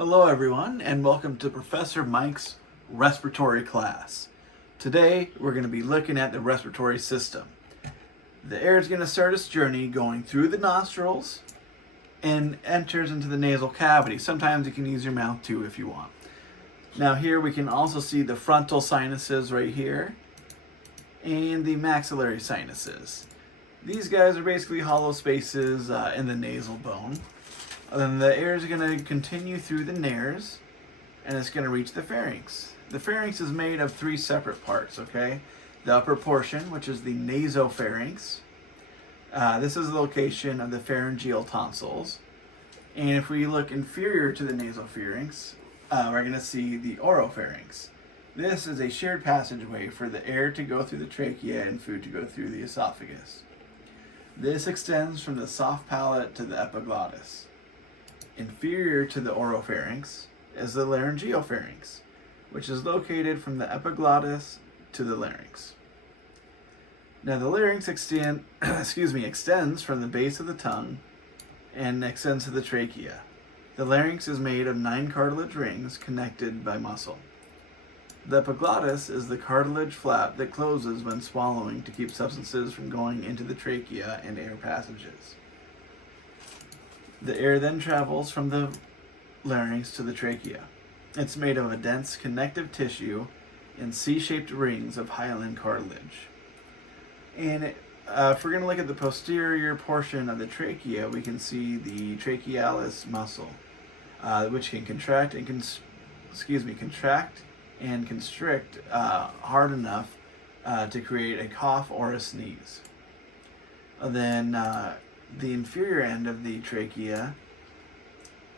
Hello everyone, and welcome to Professor Mike's respiratory class. Today we're going to be looking at the respiratory system. The air is going to start its journey going through the nostrils and enters into the nasal cavity. Sometimes you can use your mouth too if you want. Now here we can also see the frontal sinuses right here and the maxillary sinuses. These guys are basically hollow spaces in the nasal bone. Then the air is going to continue through the nares, and it's going to reach the pharynx. The pharynx is made of three separate parts, okay? The upper portion, which is the nasopharynx. This is the location of the pharyngeal tonsils. And if we look inferior to the nasopharynx, we're going to see the oropharynx. This is a shared passageway for the air to go through the trachea and food to go through the esophagus. This extends from the soft palate to the epiglottis. Inferior to the oropharynx is the laryngopharynx, which is located from the epiglottis to the larynx. Now the larynx extends from the base of the tongue and extends to the trachea. The larynx is made of 9 cartilage rings connected by muscle. The epiglottis is the cartilage flap that closes when swallowing to keep substances from going into the trachea and air passages. The air then travels from the larynx to the trachea. It's made of a dense connective tissue and C-shaped rings of hyaline cartilage. And if we're going to look at the posterior portion of the trachea, we can see the trachealis muscle, which can contract and constrict hard enough to create a cough or a sneeze. Then the inferior end of the trachea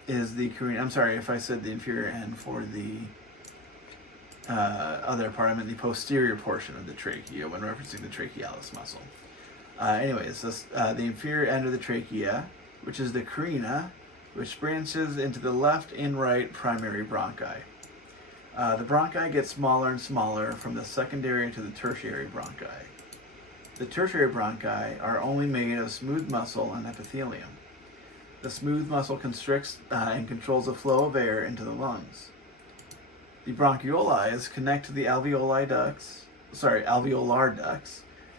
is the carina. I'm sorry if I said the inferior end for the other part. I meant the posterior portion of the trachea when referencing the trachealis muscle. The inferior end of the trachea, which is the carina, which branches into the left and right primary bronchi. The bronchi get smaller and smaller from the secondary to the tertiary bronchi. The tertiary bronchi are only made of smooth muscle and epithelium. The smooth muscle constricts and controls the flow of air into the lungs. The bronchioles connect to the alveolar ducts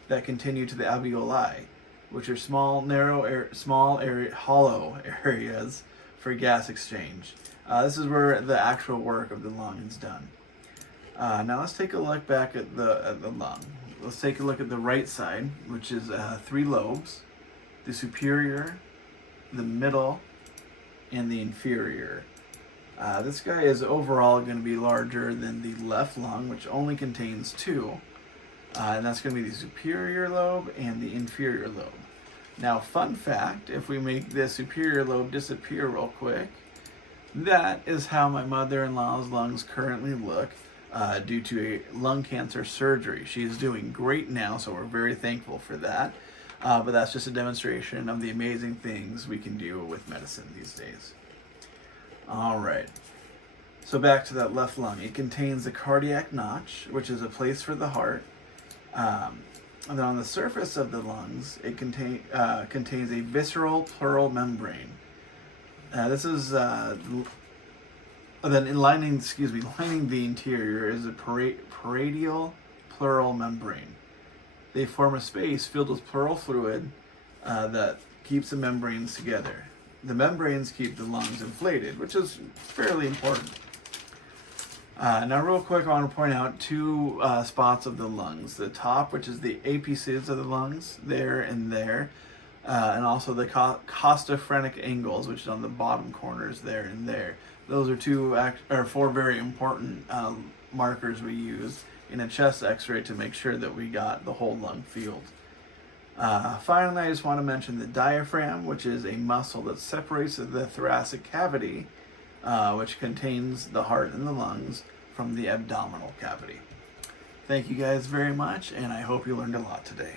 that continue to the alveoli, which are small, hollow areas for gas exchange. This is where the actual work of the lung is done. Now let's take a look back at the lung. Let's take a look at the right side, which is 3 lobes: the superior, the middle, and the inferior. This guy is overall going to be larger than the left lung, which only contains 2. And that's going to be the superior lobe and the inferior lobe. Now, fun fact, if we make the superior lobe disappear real quick, that is how my mother-in-law's lungs currently look due to a lung cancer surgery. She is doing great now, so we're very thankful for that. But that's just a demonstration of the amazing things we can do with medicine these days. All right. So back to that left lung. It contains the cardiac notch, which is a place for the heart. And then on the surface of the lungs, it contains a visceral pleural membrane. This is lining the interior is a parietal pleural membrane. They form a space filled with pleural fluid that keeps the membranes together. The membranes keep the lungs inflated, which is fairly important. Now real quick, I want to point out 2 spots of the lungs. The top, which is the apices of the lungs, there and there. And also the costophrenic angles, which is on the bottom corners there and there. Those are 4 very important markers we use in a chest x-ray to make sure that we got the whole lung field. Finally, I just want to mention the diaphragm, which is a muscle that separates the thoracic cavity, which contains the heart and the lungs, from the abdominal cavity. Thank you guys very much, and I hope you learned a lot today.